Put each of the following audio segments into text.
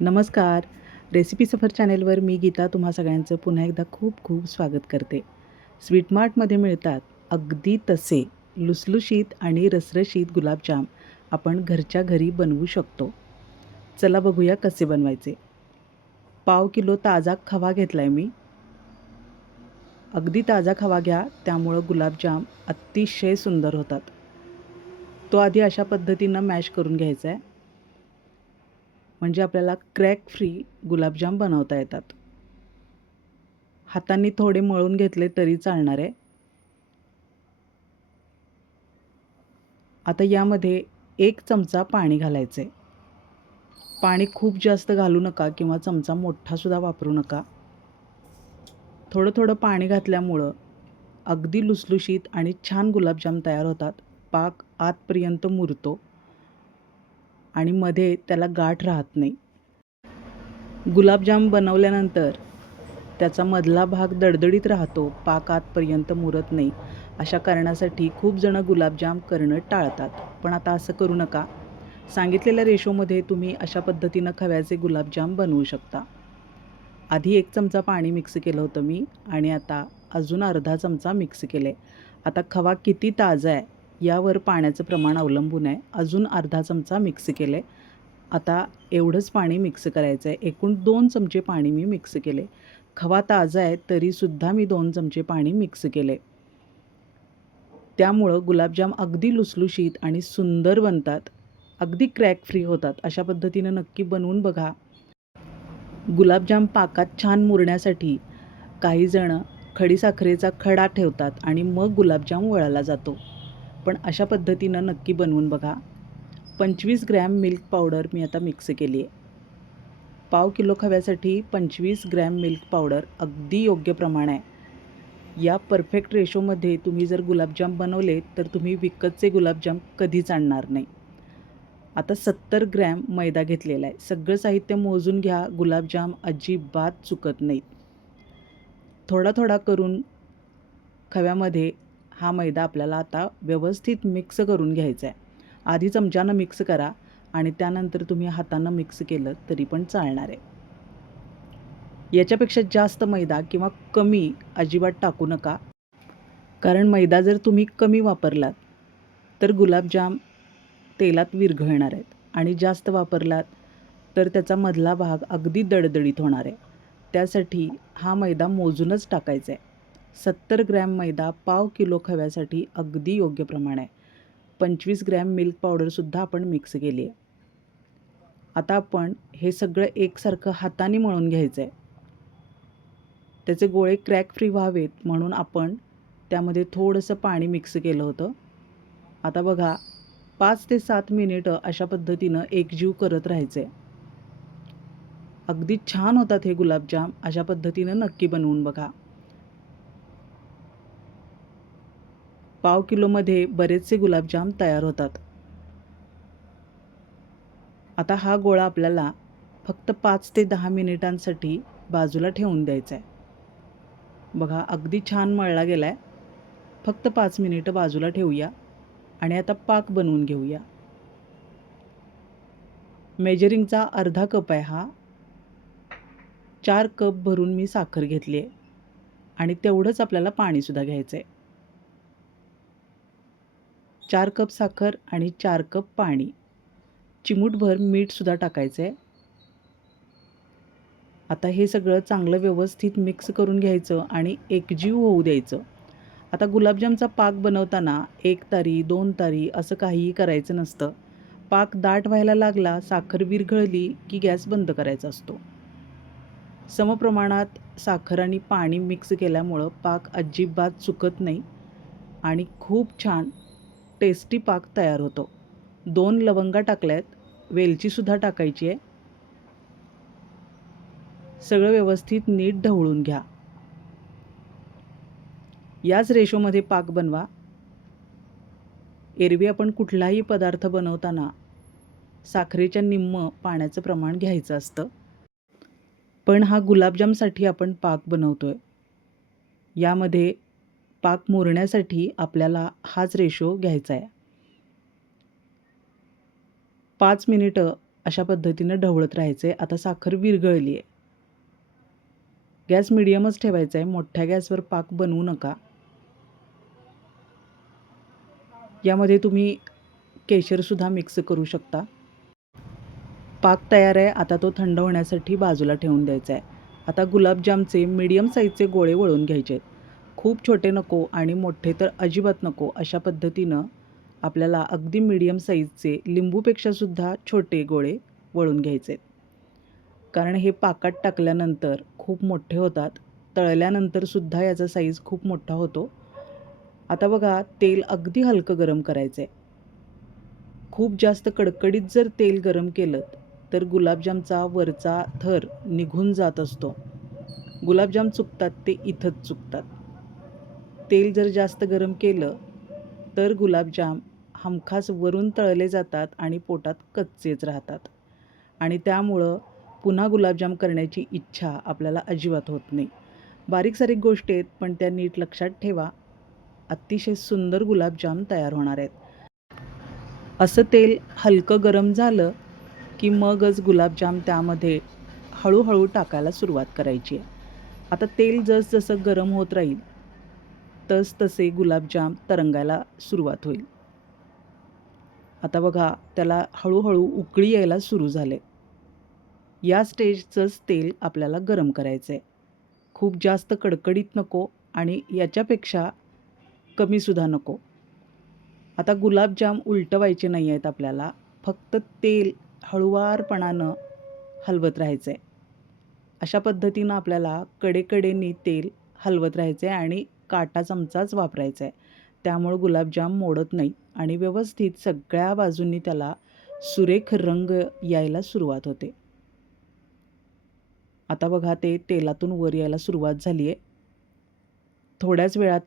नमस्कार. रेसिपी सफर चॅनेलवर मी गीता तुम्हा सगळ्यांचं पुन्हा एकदा खूप खूप स्वागत करते. स्वीटमार्टमध्ये मिळतात अगदी तसे लुसलुशीत आणि रसरशीत गुलाबजाम आपण घरच्या घरी बनवू शकतो. चला बघूया कसे बनवायचे. पाव किलो ताजा खवा घेतला आहे मी. अगदी ताजा खवा घ्या, त्यामुळं गुलाबजाम अतिशय सुंदर होतात. तो आधी अशा पद्धतीनं मॅश करून घ्यायचा आहे. म्हणजे आपल्याला क्रॅक फ्री गुलाबजाम बनवता येतात. हातांनी थोडे मळून घेतले तरी चालणार आहे. आता यामध्ये 1 चमचा पाणी घालायचं आहे. पाणी खूप जास्त घालू नका किंवा चमचा मोठासुद्धा वापरू नका. थोडं थोडं पाणी घातल्यामुळं अगदी लुसलुशीत आणि छान गुलाबजाम तयार होतात. पाक आतपर्यंत मुरतो आणि मध्ये त्याला गाठ राहत नाही. गुलाबजाम बनवल्यानंतर त्याचा मधला भाग दडदडीत राहतो, पाक आतपर्यंत मुरत नाही. अशा कारणासाठी खूप जणं गुलाबजाम करणं टाळतात. पण आता असं करू नका. सांगितलेल्या रेशोमध्ये तुम्ही अशा पद्धतीनं खव्याचे गुलाबजाम बनवू शकता. आधी 1 चमचा पाणी मिक्स केलं होतं मी आणि आता अजून अर्धा चमचा मिक्स केले. आता खवा किती ताजा आहे यावर पाण्याचं प्रमाण अवलंबून आहे. अजून अर्धा चमचा मिक्स केले. आता एवढंच पाणी मिक्स करायचं आहे. एकूण 2 चमचे पाणी मी मिक्स केले. खवा ताजा आहे तरीसुद्धा मी 2 चमचे पाणी मिक्स केले. त्यामुळं गुलाबजाम अगदी लुसलुशीत आणि सुंदर बनतात. अगदी क्रॅक फ्री होतात. अशा पद्धतीनं नक्की बनवून बघा. गुलाबजाम पाकात छान मुरण्यासाठी काही जणं खडीसाखरेचा खडा ठेवतात आणि मग गुलाबजाम वळला जातो. पण अशा पद्धतीनं नक्की बनवून बघा. 25 ग्रॅम मिल्क पावडर मी आता मिक्स केली आहे. पाव किलो खव्यासाठी 25 ग्रॅम मिल्क पावडर अगदी योग्य प्रमाण आहे. या परफेक्ट रेशोमध्ये तुम्ही जर गुलाबजाम बनवले तर तुम्ही विकतचे गुलाबजाम कधीच आणणार नाही. आता 70 ग्रॅम मैदा घेतलेला आहे. सगळं साहित्य मोजून घ्या. गुलाबजाम अजिबात चुकत नाहीत. थोडा थोडा करून खव्यामध्ये हा मैदा आपल्याला आता व्यवस्थित मिक्स करून घ्यायचा आहे. आधी चमच्यानं मिक्स करा आणि त्यानंतर तुम्ही हातानं मिक्स केलं तरी पण चालणार आहे. याच्यापेक्षा जास्त मैदा किंवा कमी अजिबात टाकू नका. कारण मैदा जर तुम्ही कमी वापरलात तर गुलाबजाम तेलात विरघळणार आहेत आणि जास्त वापरलात तर त्याचा मधला भाग अगदी दडदडीत होणार आहे. त्यासाठी हा मैदा मोजूनच टाकायचा आहे. 70 ग्रॅम मैदा पाव किलो खव्यासाठी अगदी योग्य प्रमाण आहे. 25 ग्रॅम मिल्क पावडरसुद्धा आपण मिक्स केली आहे. आता आपण हे सगळं एकसारखं हाताने मळून घ्यायचं आहे. त्याचे गोळे क्रॅक फ्री व्हावेत म्हणून आपण त्यामध्ये थोडंसं पाणी मिक्स केलं होतं. आता बघा 5 ते 7 मिनिटं अशा पद्धतीनं एकजीव करत राहायचं आहे. अगदी छान होतात हे गुलाबजाम. अशा पद्धतीनं नक्की बनवून बघा. पाव किलोमध्ये बरेचसे गुलाबजाम तयार होतात. आता हा गोळा आपल्याला फक्त 5 ते 10 मिनिटांसाठी बाजूला ठेवून द्यायचा आहे. बघा अगदी छान मळला गेला आहे. फक्त 5 मिनिटं बाजूला ठेवूया आणि आता पाक बनवून घेऊया. मेजरिंगचा अर्धा कप आहे हा. 4 कप भरून मी साखर घेतली आहे आणि तेवढंच आपल्याला पाणीसुद्धा घ्यायचं आहे. 4 कप साखर आणि 4 कप पाणी. चिमूटभर मीठसुद्धा टाकायचं आहे. आता हे सगळं चांगलं व्यवस्थित मिक्स करून घ्यायचं आणि एकजीव होऊ द्यायचं. आता गुलाबजामचा पाक बनवताना 1 तारी 2 तारी असं काहीही करायचं नसतं. पाक दाट व्हायला लागला, साखर विरघळली की गॅस बंद करायचा असतो. समप्रमाणात साखर आणि पाणी मिक्स केल्यामुळं पाक अजिबात चुकत नाही आणि खूप छान टेस्टी पाक तयार होतो. 2 लवंगा टाकल्यात, वेलचीसुद्धा टाकायची आहे. सगळं व्यवस्थित नीट ढवळून घ्या. याच रेशोमध्ये पाक बनवा. एरवी आपण कुठलाही पदार्थ बनवताना साखरेच्या निम्मं पाण्याचं प्रमाण घ्यायचं असतं. पण हा गुलाबजामसाठी आपण पाक बनवतोय. यामध्ये पाक मुरण्यासाठी आपल्याला हाच रेशो घ्यायचा आहे. 5 मिनिटं अशा पद्धतीनं ढवळत राहायचं आहे. आता साखर विरघळली आहे. गॅस मिडियमच ठेवायचा आहे. मोठ्या गॅसवर पाक बनवू नका. यामध्ये तुम्ही केशरसुद्धा मिक्स करू शकता. पाक तयार आहे. आता तो थंड होण्यासाठी बाजूला ठेवून द्यायचा आहे. आता गुलाबजामचे मीडियम साईजचे गोळे वळून घ्यायचे आहेत. खूप छोटे नको आणि मोठे तर अजिबात नको. अशा पद्धतीनं आपल्याला अगदी मीडियम साईजचे लिंबूपेक्षासुद्धा छोटे गोळे वळून घ्यायचे आहेत. कारण हे पाकात टाकल्यानंतर खूप मोठे होतात. तळल्यानंतरसुद्धा याचा साईज खूप मोठा होतो. आता बघा तेल अगदी हलकं गरम करायचं आहे. खूप जास्त कडकडीत जर तेल गरम केलं तर गुलाबजामचा वरचा थर निघून जात असतो. गुलाबजाम चुकतात ते इथंच चुकतात. तेल जर जास्त गरम केलं तर गुलाबजाम हमखास वरून तळले जातात आणि पोटात कच्चेच राहतात आणि त्यामुळं पुन्हा गुलाबजाम करण्याची इच्छा आपल्याला अजिबात होत नाही. बारीक सारीक गोष्टी आहेत पण त्या नीट लक्षात ठेवा. अतिशय सुंदर गुलाबजाम तयार होणार आहेत. असं तेल हलकं गरम झालं की मगच गुलाबजाम त्यामध्ये हळूहळू टाकायला सुरुवात करायची आहे. आता तेल जसजसं गरम होत राहील तसे गुलाबजाम तरंगायला सुरुवात होईल. आता बघा त्याला हळूहळू उकळी यायला सुरू झाले. या स्टेजचंच तेल आपल्याला गरम करायचं आहे. खूप जास्त कडकडीत नको आणि याच्यापेक्षा कमीसुद्धा नको. आता गुलाबजाम उलटवायचे नाही आहेत आपल्याला. फक्त तेल हळुवारपणानं हलवत राहायचं आहे. अशा पद्धतीनं आपल्याला कडेकडेनी तेल हलवत राहायचं आहे आणि काटा चमचाच वापरायचा आहे. त्यामुळं गुलाबजाम मोडत नाही आणि व्यवस्थित सगळ्या बाजूंनी त्याला सुरेख रंग यायला सुरुवात होते. आता बघा ते तेलातून वर यायला सुरुवात झाली आहे. थोड्याच वेळात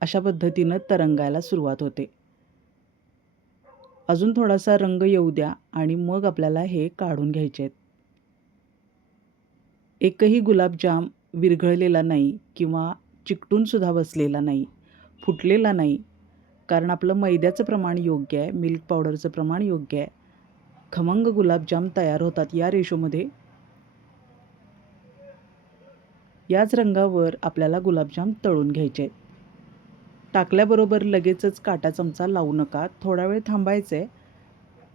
अशा पद्धतीनं तरंगायला सुरुवात होते. अजून थोडासा रंग येऊ द्या आणि मग आपल्याला हे काढून घ्यायचे आहेत. एकही गुलाबजाम विरघळलेला नाही किंवा चिकटूनसुद्धा बसलेला नाही, फुटलेला नाही. कारण आपलं मैद्याचं प्रमाण योग्य आहे, मिल्क पावडरचं प्रमाण योग्य आहे. खमंग गुलाबजाम तयार होतात या रेशोमध्ये. याच रंगावर आपल्याला गुलाबजाम तळून घ्यायचे आहेत. टाकल्याबरोबर लगेचच काटा चमचा लावू नका. थोडा वेळ थांबायचं आहे.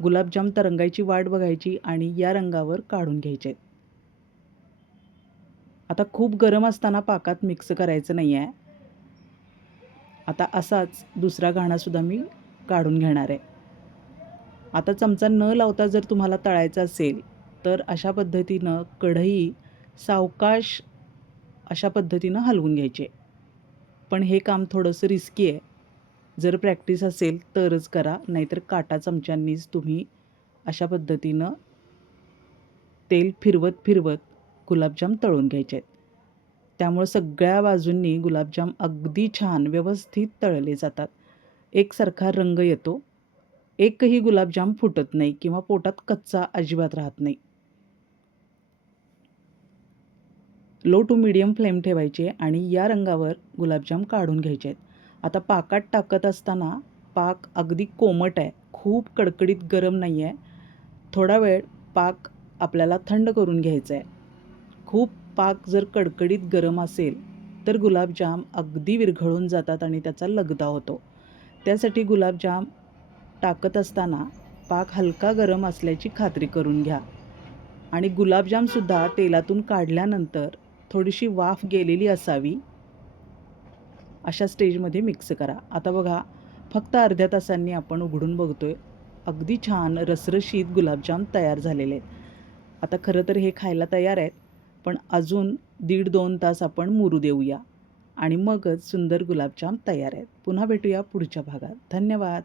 गुलाबजाम तरंगायची वाट बघायची आणि या रंगावर काढून घ्यायचे आहेत. आता खूप गरम असताना पाकात मिक्स करायचं नाही आहे. आता असाच दुसरा घाणासुद्धा मी काढून घेणार आहे. आता चमचा न लावता जर तुम्हाला तळायचं असेल तर अशा पद्धतीनं कढई सावकाश अशा पद्धतीनं हलवून घ्यायचे. पण हे काम थोडंसं रिस्की आहे. जर प्रॅक्टिस असेल तरच करा, नाहीतर काटा चमच्यांनीच तुम्ही अशा पद्धतीनं तेल फिरवत फिरवत गुलाबजाम तळून घ्यायचे आहेत. त्यामुळं सगळ्या बाजूंनी गुलाबजाम अगदी छान व्यवस्थित तळले जातात. एकसारखा रंग येतो. एकही गुलाबजाम फुटत नाही किंवा पोटात कच्चा अजिबात राहत नाही. लो टू मीडियम फ्लेम ठेवायची आणि या रंगावर गुलाबजाम काढून घ्यायचे आहेत. आता पाकात टाकत असताना पाक अगदी कोमट आहे, खूप कडकडीत गरम नाही आहे. थोडा वेळ पाक आपल्याला थंड करून घ्यायचा आहे. खूप पाक जर कडकडीत गरम असेल तर गुलाबजाम अगदी विरघळून जातात आणि त्याचा लगदा होतो. त्यासाठी गुलाबजाम टाकत असताना पाक हलका गरम असल्याची खात्री करून घ्या आणि गुलाबजामसुद्धा तेलातून काढल्यानंतर थोडीशी वाफ गेलेली असावी. अशा स्टेजमध्ये मिक्स करा. आता बघा फक्त अर्ध्या तासांनी आपण उघडून बघतोय. अगदी छान रसरशीत गुलाबजाम तयार झालेले आहेत. आता खरं तर हे खायला तयार आहेत, पण अजून 1.5-2 तास आपण मुरू देऊया आणि मगच सुंदर गुलाबजाम तयार आहेत. पुन्हा भेटूया पुढच्या भागात. धन्यवाद.